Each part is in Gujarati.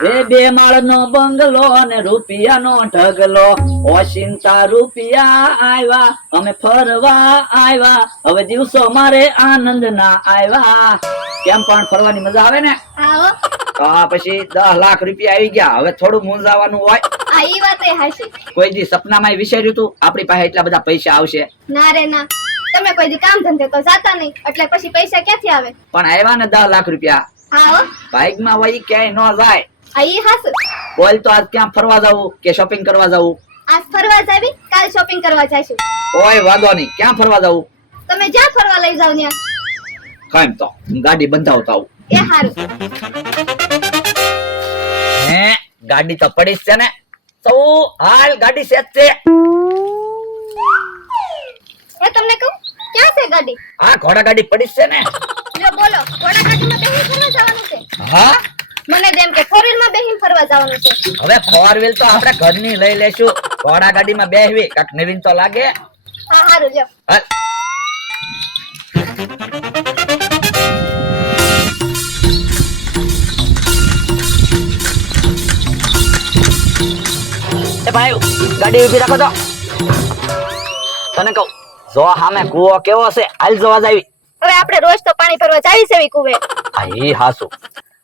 એ 2 માળનો બંગલો ને રૂપિયાનો ઢગલો, ઓશિંતા રૂપિયા આવ્યા, અમે ફરવા આવ્યા, હવે દિવસો મારે આનંદ ના આવ્યા. કેમ પણ ફરવાની મજા આવે ને? આવો પછી 10 લાખ રૂપિયા આવી ગયા, હવે થોડું મૂંઝાવાનું હોય. આ ઈ વાત એ હાચી. કોઈ દી સપનામાં વિચાર્યું તું આપણી પાસે એટલા બધા પૈસા આવશે? ના રે ના, તમે કોઈ દી કામ ધંધે તો જાતા નહીં, એટલે પછી પૈસા ક્યાંથી આવે? પણ આવ્યા ને 10 લાખ રૂપિયા. આવો બાઇકમાં હોય ક્યાંય ન જાય. આ ઈ હાચું. બોલ તો આજ ક્યાં ફરવા જવું કે શોપિંગ કરવા જવું? આજ ફરવા જાવી, કાલ શોપિંગ કરવા જાશું. કોઈ વાંધો નહીં, ક્યાં ફરવા જવું? તમે જ્યાં ફરવા લઈ જાવ ત્યાં. કેમ તો હું ગાડી બંધાવતા આવું. એ હારું. હે ગાડી તો પડી જ છે ને? તો હાલ ગાડી સેટ છે. એ તમને કહું ક્યાં છે ગાડી? હા ઘોડા ગાડી પડી જ છે ને. લ્યો બોલો, ઘોડા ગાડીમાં બેહીને ફરવા જવાનું છે? હા મને જેમ કે 4 વ્હીલમાં બેહીને ફરવા જવાનું છે. હવે 4 વ્હીલ તો આપણે ઘરની લઈ લેશું, ઘોડા ગાડીમાં બેહવી કાક નવીન તો લાગે. હા હારું લ્યો. હાલ. એ ભાઈ ગાડી ઉભી રાખો તો. તને કહું જો સામે કૂવો કેવો છે, હાલ જોવા જાવી. હવે આપણે રોજ તો પાણી ભરવા જાવી છે કુવે. આ ઈ હાસુ.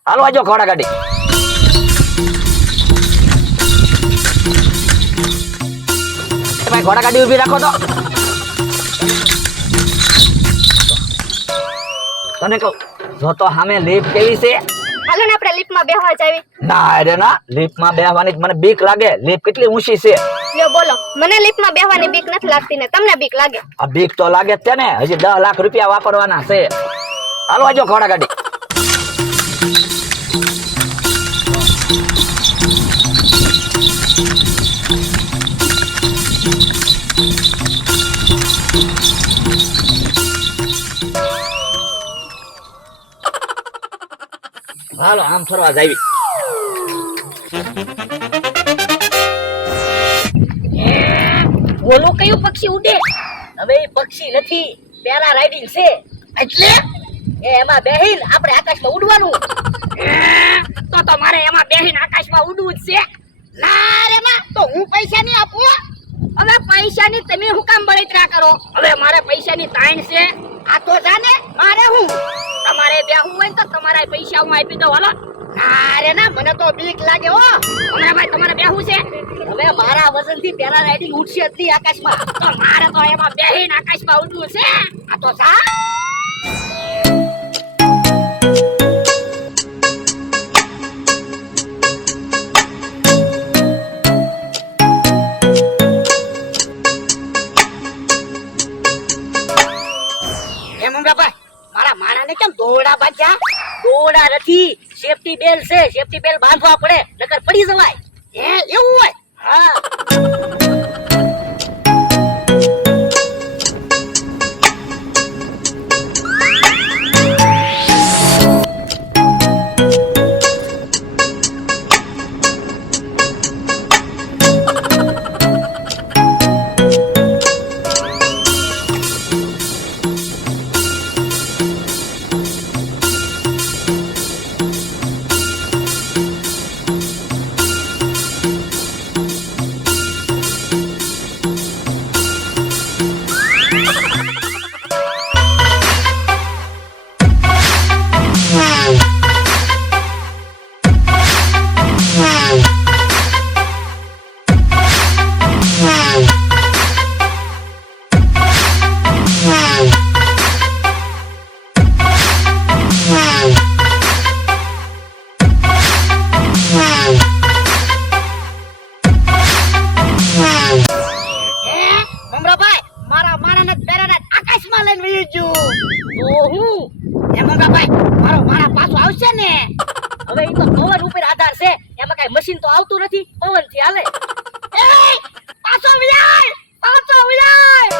હાલો આજો ઘોડા ગાડી. એ ભાઈ ઘોડા ગાડી ઉભી રાખો તો. તને કહું જો તો સામે લીફ્ટ કેવી છે? હાલો ને આપણે લિફ્ટમાં બેહવા જાવી. ના રે ના, લિફ્ટમાં બેહવાની મને બીક લાગે. લિફ્ટ કેટલી ઊંચી છે. લ્યો બોલો, મને લિફ્ટમાં બેહવાની બીક નથી લાગતી ને તમને બીક લાગે? આ બીક તો લાગે જ છે ને, હજી 10 લાખ રૂપિયા વાપરવાના છે. હાલો આજો ઘોડા ગાડી. હાલો આમ ફરવા જાવી. ઓલું કયું પક્ષી ઉડે? હવે એ પક્ષી નથી, પેરા રાઇડિંગ છે. એટલે એમાં બેહીન આપણે આકાશમાં ઉડવાનું. તો મારે એમાં બેહીન આકાશમાં ઉડવું જ છે. ના રે માં, તો હું પૈસા નહીં આપું. હવે પૈસાની તમે હું કામ બળતરા કરો? હવે મારે પૈસાની તાણ છે. આ તો જાને મારે હું તમારે બેહવું હોય તો તમારા પૈસા હું આપી દઉં. હાલો. ના રે ના, મને તો બીક લાગે હો. હમણાં ભાઈ તમારે બેહવું છે? હવે મારા વજનથી પેરા રાઇડિંગ ઉડશે જ આકાશમાં, તો મારે તો એમાં બેહીને આકાશમાં ઉડવું છે. આ તો જા. એ મંગાભાઈ, મારા માણાને કેમ દોરડા બાંધ્યા? દોરડા નથી, સેફટી બેલ છે. સેફટી બેલ બાંધવા પડે, નકર પડી જવાય. હે એવું હોય? હા. હવે ઈ તો પવન ઉપર આધાર છે, એમાં કઈ મશીન તો આવતું નથી, પવન થી હાલે. એ પાછો વિલાય, પાછો વિલાય.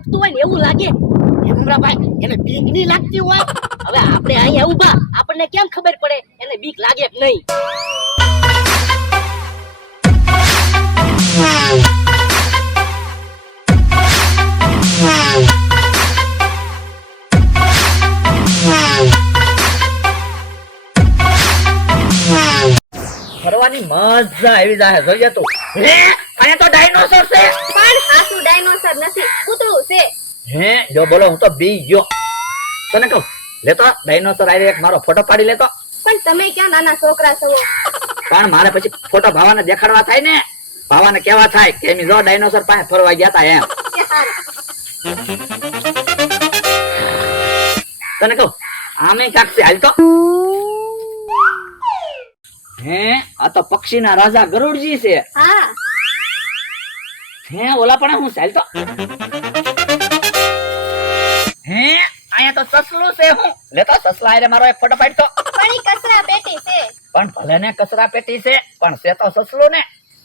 ઉઠતું હોય ને એવું લાગે. એ ભમરાભાઈ એને બીક નહીં લાગતી હોય? હવે આપણે અહીંયા ઊભા, આપણને કેમ ખબર પડે એને બીક લાગે કે નહીં? ફરવાની મજા આવી જાય જોઈએ તું. હે અહીંયા તો ડાયનોસોર છે. પણ સાસુ ડાયનોસર નથી, કૂતરું છે. હે જો બોલો હું તો બી ગયો. તને કહું લેતો ડાયનોસર આવી એક મારો ફોટો પાડી લેતો. પણ તમે ક્યાં નાના છોકરા છો? પણ મારે પછી ફોટો ભાવાને દેખાડવા થાય ને. ભાવાને કેવા થાય કે એમ જો ડાયનોસર પાસે ફરવા ગયા તા એમ. કે હારું. તને કહું આમે કાક છે હાલ તો. હે આ તો પક્ષીના રાજા ગરુડજી છે. હા, હે ઓલા પણ હું ચાલ તો. હે અહીંયા તો સસલું છે હું લેતો સસલા આરે મારો એક ફોટો પાડતો. પણ ઈ કચરા પેટી છે. પણ ભલે ને કચરા પેટી છે પણ છે તો સસલું ને.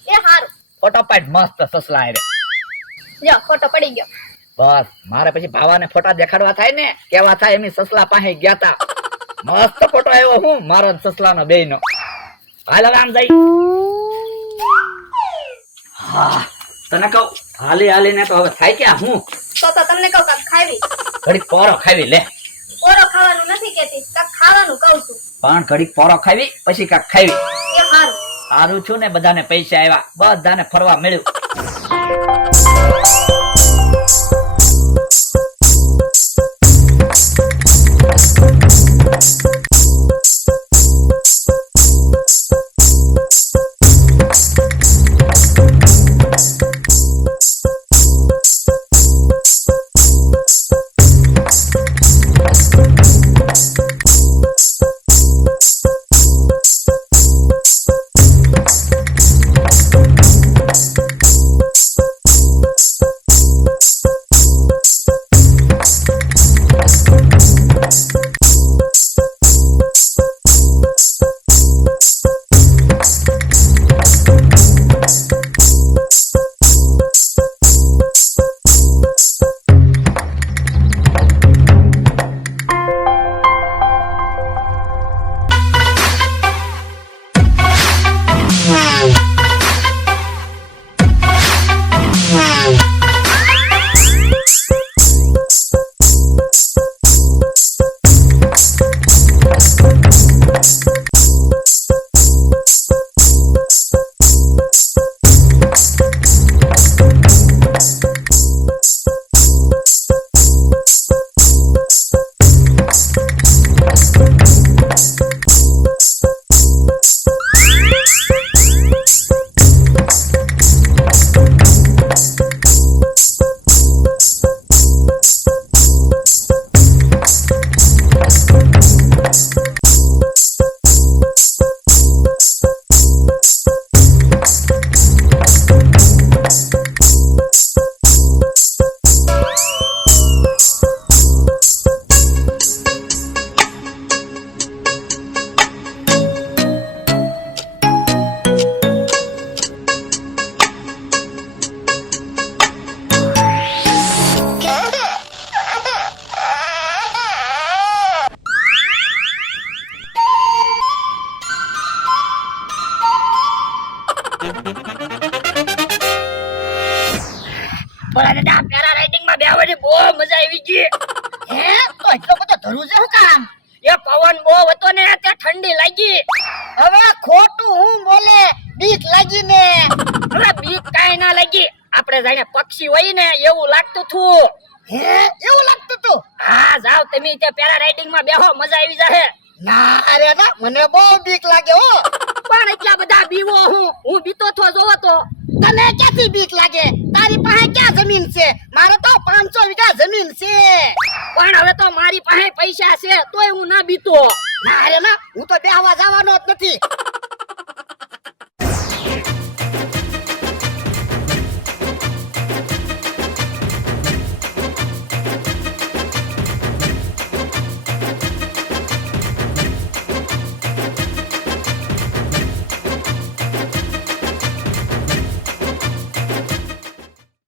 એ હારું. ફોટો પાડ મસ્ત સસલા આરે. જો ફોટો પડી ગયો. બસ મારે પછી ભાવાને ફોટા દેખાડવા થાય ને કેવા થાય એમની સસલા પાસે ગયા તા. મસ્ત ફોટો આવ્યો હું મારો ને સસલાનો બેયનો. હાલ હવે આમ જઈ. હા તને કહું હાલી હાલીને તો હવે થાય કે હું તો તમને કહું કાક ખાવી. ઘડીક પોરો ખાવી લે. ઓરો ખાવાનું નથી કેતી, કાક ખાવાનું કહું છું. પણ ઘડીક પોરો ખાવી પછી કાક ખાવી. એ હારું. સારું છું ને બધાને પૈસા આવ્યા બધાને ફરવા મળ્યું. બોલા દાદા પેરા રાઇડિંગ માં બેહવાની બહુ મજા આવી ગઈ. હે તો એટલો બધો ધરું છે શું કામ? એ પવન બહુ હતો ને તે ઠંડી લાગી. હવે ખોટું હું બોલે, બીક લાગી ને. હવે બીક કાઈ ના લાગી. આપણે જાણે પક્ષી હોય ને એવું લાગતું હતું. હે એવું લાગતું તું? હા જાવ તમે તે પેરા રાઇડિંગ માં બેહો મજા આવી જાહે. ના અરે ના, મને બહુ બીક લાગે હો. પણ એટલા બધા બીવો હું બીતો થો જોવો તો. તને ક્યાંથી બીક લાગે? તારી પાસે ક્યાં જમીન છે? મારે તો 500 વીઘા જમીન છે. પણ હવે તો મારી પાસે પૈસા છે તોય હું ના બીતો. ના અરે ના, હું તો બેહવા જવાનો જ નથી.